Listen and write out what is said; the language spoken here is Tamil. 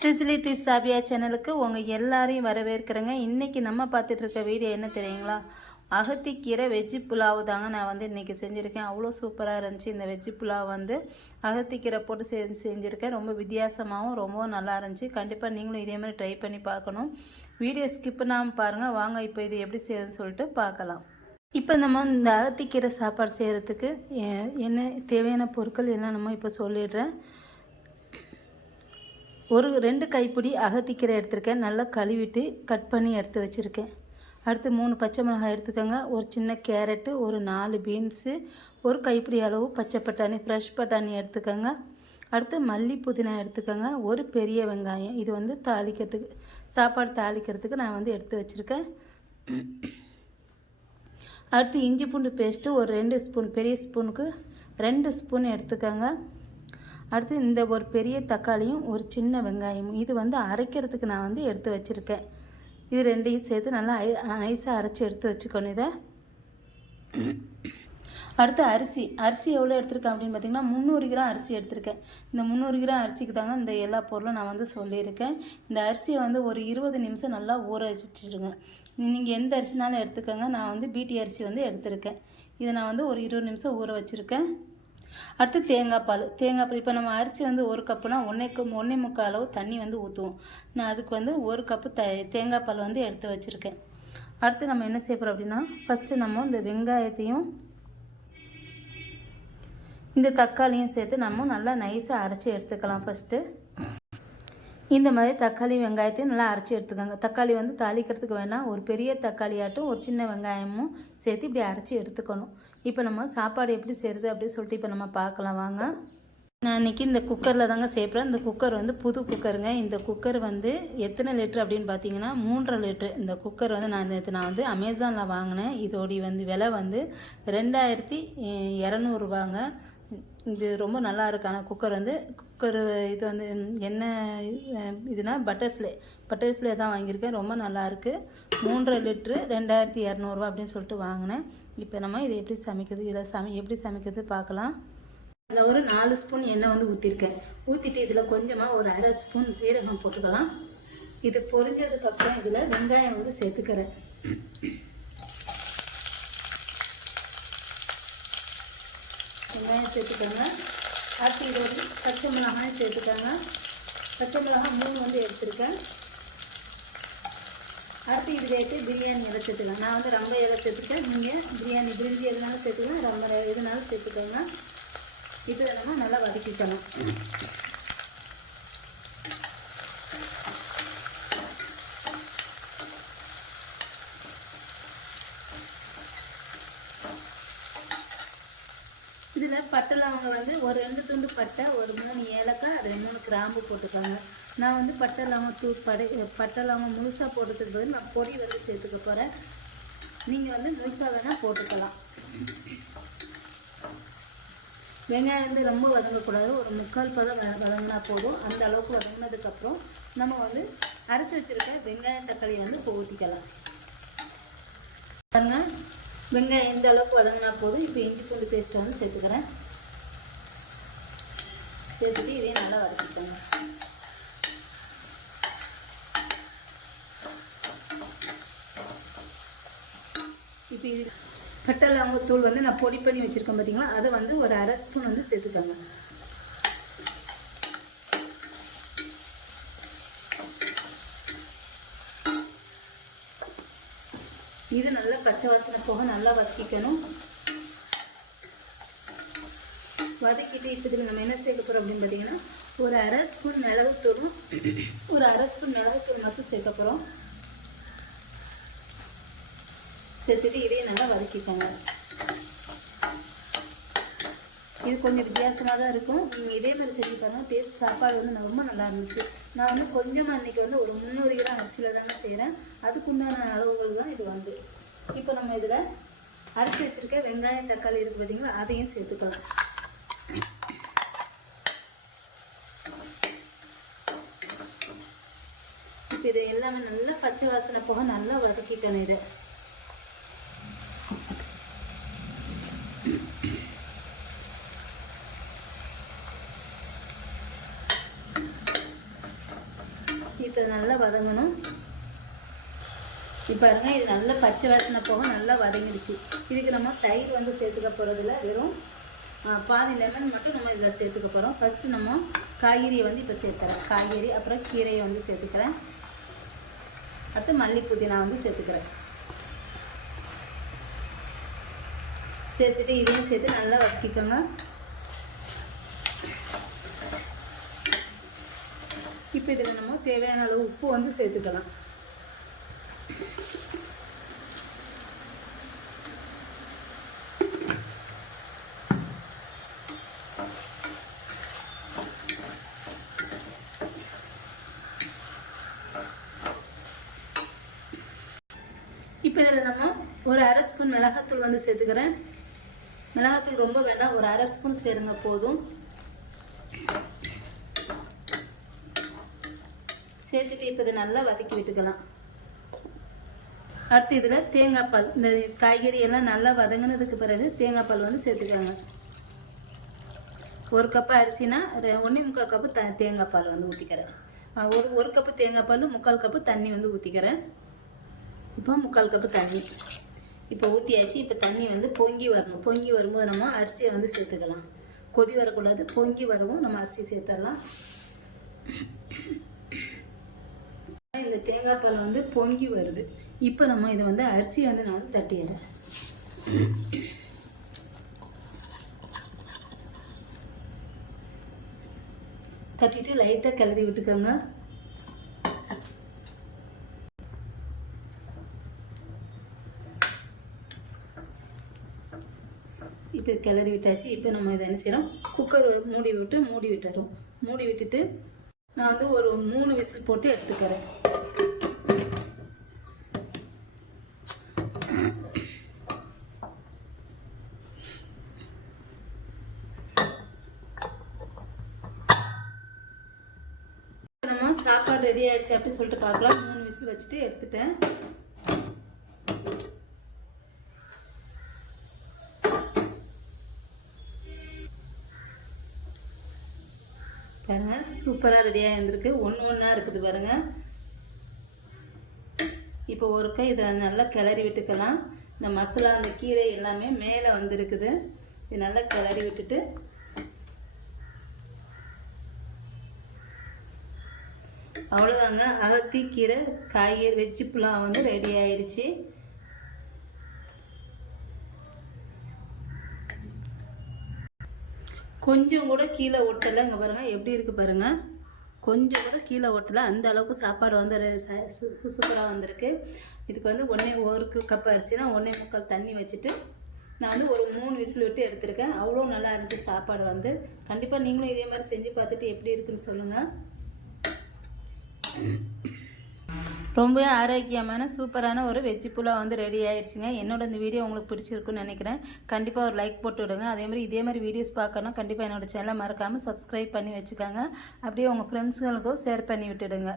சிசிலி டிப்ஸ் ராபியா சேனலுக்கு உங்கள் எல்லாரையும் வரவேற்கிறேங்க. இன்றைக்கி நம்ம பார்த்துட்டு இருக்க வீடியோ என்ன தெரியுங்களா? அகத்திக்கீரை வெஜ்ஜு புலாவு தாங்க நான் வந்து இன்றைக்கி செஞ்சுருக்கேன். அவ்வளோ சூப்பராக இருந்துச்சு. இந்த வெஜ்ஜு புலாவ் வந்து அகத்திக்கீரை போட்டு செஞ்சுருக்கேன். ரொம்ப வித்தியாசமாகவும் ரொம்பவும் நல்லா இருந்துச்சு. கண்டிப்பாக நீங்களும் இதே மாதிரி ட்ரை பண்ணி பார்க்கணும். வீடியோ ஸ்கிப் பண்ணாமல் பாருங்கள். வாங்க இப்போ இது எப்படி செய்யுதுன்னு சொல்லிட்டு பார்க்கலாம். இப்போ நம்ம இந்த அகத்திக்கீரை சாப்பாடு செய்கிறதுக்கு என்ன தேவையான பொருட்கள் எல்லாம் நம்ம இப்போ சொல்லிடுறேன். ஒரு 2 கைப்பிடி அகத்திக்கீரை எடுத்திருக்கேன். நல்லா கழுவிட்டு கட் பண்ணி எடுத்து வச்சுருக்கேன். அடுத்து 3 பச்சை மிளகாய் எடுத்துக்கோங்க. ஒரு சின்ன கேரட்டு, ஒரு 4 பீன்ஸு, ஒரு கைப்பிடி அளவு பச்சை பட்டாணி, ஃப்ரெஷ் பட்டாணி எடுத்துக்கோங்க. அடுத்து மல்லி புதினா எடுத்துக்கோங்க. ஒரு பெரிய வெங்காயம், இது வந்து தாளிக்கிறதுக்கு சாப்பாடு தாளிக்கிறதுக்கு நான் வந்து எடுத்து வச்சுருக்கேன். அடுத்து இஞ்சி பூண்டு பேஸ்ட்டு ஒரு 2 ஸ்பூன், பெரிய ஸ்பூனுக்கு 2 ஸ்பூன் எடுத்துக்கோங்க. அடுத்து இந்த ஒரு பெரிய தக்காளியும் ஒரு சின்ன வெங்காயமும், இது வந்து அரைக்கிறதுக்கு நான் வந்து எடுத்து வச்சுருக்கேன். இது ரெண்டையும் சேர்த்து நல்லா நைஸாக அரைச்சி எடுத்து வச்சுக்கணும். இதை அடுத்து அரிசி எவ்வளோ எடுத்திருக்கேன் அப்படின்னு பார்த்திங்கன்னா 300 கிராம் அரிசி எடுத்திருக்கேன். இந்த 300 கிராம் அரிசிக்கு தாங்க இந்த எல்லா பொருளும் நான் வந்து சொல்லியிருக்கேன். இந்த அரிசியை வந்து ஒரு 20 நிமிஷம் நல்லா ஊற வச்சுருங்க. நீங்கள் எந்த அரிசினாலும் எடுத்துக்கோங்க. நான் வந்து பீட்டி அரிசி வந்து எடுத்திருக்கேன். இதை நான் வந்து ஒரு 20 நிமிஷம் ஊற வச்சுருக்கேன். அடுத்து தேங்காய் பால். இப்போ நம்ம அரிசி வந்து 1 கப்புனா 1.25 அளவு தண்ணி வந்து ஊற்றுவோம். நான் அதுக்கு வந்து 1 கப்பு தேங்காய் பால் வந்து எடுத்து வச்சுருக்கேன். அடுத்து நம்ம என்ன செய்ய போகிறோம் அப்படின்னா, ஃபஸ்ட்டு நம்ம இந்த வெங்காயத்தையும் இந்த தக்காளியும் சேர்த்து நம்ம நல்லா நைஸாக அரைச்சி எடுத்துக்கலாம். ஃபஸ்ட்டு இந்த மாதிரி தக்காளி வெங்காயத்தையும் நல்லா அரைச்சி எடுத்துக்கோங்க. தக்காளி வந்து தாளிக்கிறதுக்கு வேணால் ஒரு பெரிய தக்காளியாட்டும் ஒரு சின்ன வெங்காயமும் சேர்த்து இப்படி அரைச்சி எடுத்துக்கணும். இப்போ நம்ம சாப்பாடு எப்படி செய்கிறது அப்படின்னு சொல்லிட்டு இப்போ நம்ம பார்க்கலாம் வாங்க. நான் இன்றைக்கி இந்த குக்கரில் தாங்க செய்கிறேன். இந்த குக்கர் வந்து புது குக்கருங்க. இந்த குக்கர் வந்து எத்தனை லிட்ரு அப்படின்னு பார்த்தீங்கன்னா 3.5 லிட்ரு. இந்த குக்கர் வந்து நான் வந்து அமேசானில் வாங்கினேன். இதோடைய வந்து விலை வந்து 2200 ரூபாங்க. இது ரொம்ப நல்லா இருக்கு. ஆனால் குக்கர் இது வந்து என்ன இதுனா பட்டர்ஃப்ளை தான் வாங்கியிருக்கேன். ரொம்ப நல்லாயிருக்கு. 3.5 லிட்ரு 2200 ரூபா அப்படின்னு சொல்லிட்டு வாங்கினேன். இப்போ நம்ம இதை எப்படி சமைக்கிறது, எப்படி சமைக்கிறது பார்க்கலாம். இதில் ஒரு 4 ஸ்பூன் எண்ணெய் வந்து ஊற்றிருக்கேன். ஊற்றிட்டு இதில் கொஞ்சமாக ஒரு 1/2 ஸ்பூன் சீரகம் போட்டுக்கலாம். இது பொரிஞ்சதுக்கப்புறம் இதில் வெங்காயம் வந்து சேர்த்துக்கிறேன். வெங்காயம் சேர்த்துக்கோங்க. அடுத்து இது வந்து பச்சை மிளகாயும் சேர்த்துக்கோங்க. பச்சை மிளகாய் 3 வந்து எடுத்துருக்கேன். அடுத்து இதில் ஏற்று பிரியாணி இலை சேர்த்துக்கலாம். நான் வந்து ரம்ப இலை சேர்த்துக்கேன். நீங்கள் பிரிஞ்சி எதுனாலும் சேர்த்துக்கலாம், ரம்ப எதுனாலும் சேர்த்துக்கோங்க. இதை நம்ம நல்லா வதக்கிக்கணும். இதில் பட்டை லவங்க வந்து ஒரு 2 துண்டு பட்டை, ஒரு 3 ஏலக்காய், 3 கிராம்பு போட்டுக்கோங்க. நான் வந்து பட்டை லவங்கம் முழுசாக போட்டதுக்கு பதில் நான் பொடி வந்து சேர்த்துக்க போகிறேன். நீங்கள் வந்து முழுசாக வேணால் போட்டுக்கலாம். வெங்காயம் வந்து ரொம்ப வதங்கக்கூடாது. ஒரு 3/4 பதம் வதங்கினா போதும். அந்த அளவுக்கு வதங்கினதுக்கப்புறம் நம்ம வந்து அரைச்சி வச்சுருக்க வெங்காயம் தக்காளியை வந்து ஊற்றிக்கலாம். பாருங்க, வெங்காயம் எந்த அளவுக்கு வதங்கினா போதும். இப்போ இஞ்சி பூண்டு பேஸ்ட்டை வந்து சேர்த்துக்கிறேன். சேர்த்துட்டு இதையும் நல்லா வதக்கிக்கோங்க. இப்போ இது பட்டை லவங்கத்தூள் வந்து நான் பொடி பண்ணி வச்சுருக்கேன் பார்த்தீங்களா, அதை வந்து ஒரு 1/2 ஸ்பூன் வந்து சேர்த்துக்கோங்க. இது நல்லா பச்சை வாசனை போக நல்லா வதக்கிக்கணும். வதக்கிட்டு இப்போ இதில் நம்ம என்ன சேர்க்க போகிறோம் அப்படின்னு பார்த்தீங்கன்னா, ஒரு 1/2 ஸ்பூன் மிளகுத்தூளும் ஒரு 1/2 ஸ்பூன் மிளகுத்தூள் மட்டும் சேர்க்க போகிறோம். சேர்த்துட்டு இதையும் நல்லா வதக்கிக்கோங்க. இது கொஞ்சம் வித்தியாசமாக தான் இருக்கும். நீங்கள் இதே மாதிரி செஞ்சு பாருங்கள். டேஸ்ட் சாப்பாடு வந்து ரொம்ப நல்லா இருந்துச்சு. நான் வந்து கொஞ்சமாக இன்றைக்கி வந்து ஒரு 300 கிராம் அரிசியில் தாங்க செய்கிறேன். அதுக்குண்டான அளவுகள் தான் இது வந்து. இப்போ நம்ம இதில் அரைச்சி வச்சுருக்க வெங்காயம் தக்காளி இருக்குது பார்த்தீங்களா, அதையும் சேர்த்துக்கலாம். இப்போ இது எல்லாமே நல்லா பச்சை வாசனை போக நல்லா வதக்கிக்கணும். இதை இப்போ நல்லா வதங்கணும். இப்போ பாருங்க, இது நல்லா பச்சை வாசனை போக நல்லா வதங்கிடுச்சு. இதுக்கு நம்ம தயிர் வந்து சேர்த்துக்க போகிறதில்ல, வெறும் பாதி லெமன் மட்டும் நம்ம இதில் சேர்த்துக்க போகிறோம். ஃபஸ்ட்டு நம்ம காய்கறியை வந்து இப்போ சேர்த்துக்கிறேன். காய்கறி அப்புறம் கீரையை வந்து சேர்த்துக்கிறேன். அடுத்து மல்லி புதினா வந்து சேர்த்துக்கிறேன். சேர்த்துட்டு இதையும் சேர்த்து நல்லா வதக்கிக்கோங்க. இப்போ இதில் நம்ம தேவையான அளவு உப்பு வந்து சேர்த்துக்கலாம். இப்போ இதில் நம்ம ஒரு அரை ஸ்பூன் மிளகாத்தூள் வந்து சேர்த்துக்கிறேன். மிளகாத்தூள் ரொம்ப வேண்டாம், ஒரு அரை ஸ்பூன் சேருங்க போதும். சேர்த்துட்டு இப்போ இதை நல்லா வதக்கி விட்டுக்கலாம். அடுத்து இதில் தேங்காய் பால், இந்த காய்கறி எல்லாம் நல்லா வதங்கினதுக்கு பிறகு தேங்காய் பால் வந்து சேர்த்துக்காங்க. 1 கப்பு அரிசினா 1.25 கப்பு தேங்காய் பால் வந்து ஊற்றிக்கிறேன். ஒரு கப்பு தேங்காய் பால் 3/4 கப்பு தண்ணி வந்து ஊற்றிக்கிறேன். இப்போ 3/4 கப்பு தண்ணி இப்போ ஊற்றியாச்சு. இப்போ தண்ணி வந்து பொங்கி வரணும். பொங்கி வரும்போது நம்ம அரிசியை வந்து சேர்த்துக்கலாம். கொதி வரக்கூடாது, பொங்கி வரவும் நம்ம அரிசி சேர்த்துடலாம். இந்த தேங்காய் பால் வந்து பொங்கி வருது. இப்போ நம்ம இதை வந்து அரிசியை வந்து நான் வந்து தட்டிடுறேன். தட்டிட்டு லைட்டாக கிளறி விட்டுக்கோங்க. இப்போ கிளறி விட்டாச்சு. இப்போ நம்ம இதை என்ன செய்கிறோம், குக்கர் மூடி விட்டுறோம். மூடி விட்டுட்டு நான் வந்து ஒரு 3 விசில் போட்டு எடுத்துக்கிறேன். நம்ம சாப்பாடு ரெடி ஆயிடுச்சு அப்படின்னு சொல்லிட்டு பார்க்கலாம். 3 விசில் வச்சுட்டு எடுத்துட்டேன். பாருங்க, சூப்பராக ரெடியாக இருந்திருக்கு. ஒன்றா இருக்குது பாருங்க. இப்போ ஒருக்கா இதை நல்லா கிளறி விட்டுக்கலாம். இந்த மசாலா, அந்த கீரை எல்லாமே மேலே வந்துருக்குது. இது நல்லா கிளறி விட்டுட்டு அவ்வளோதாங்க, அகத்தி கீரை காய்கறி வெஜ்ஜு புலாவ் வந்து ரெடி ஆயிடுச்சு. கொஞ்சம் கூட கீழே ஒட்டலை. இங்கே பாருங்கள் எப்படி இருக்குது பாருங்கள். கொஞ்சம் கூட கீழே ஒட்டலை. அந்த அளவுக்கு சாப்பாடு வந்து சூப்பராக வந்திருக்கு. இதுக்கு வந்து 1 கப் அரிசினா 1.25 தண்ணி வச்சுட்டு நான் வந்து ஒரு 3 விசில் விட்டு எடுத்திருக்கேன். அவ்வளோ நல்லா இருந்துச்சு சாப்பாடு வந்து. கண்டிப்பாக நீங்களும் இதே மாதிரி செஞ்சு பார்த்துட்டு எப்படி இருக்குன்னு சொல்லுங்கள். ரொம்ப ஆரோக்கியமான சூப்பரான ஒரு வெஜ்ஜு புலாவ் வந்து ரெடி ஆயிடுச்சுங்க. என்னோட இந்த வீடியோ உங்களுக்கு பிடிச்சிருக்குன்னு நினைக்கிறேன். கண்டிப்பாக ஒரு லைக் போட்டு விடுங்க. இதே மாதிரி வீடியோஸ் பார்க்கணும் கண்டிப்பாக என்னோட சேனலை மறக்காமல் சப்ஸ்கிரைப் பண்ணி வச்சுக்கோங்க. அப்படியே உங்கள் ஃப்ரெண்ட்ஸுங்களுக்கும் ஷேர் பண்ணி விட்டுடுங்க.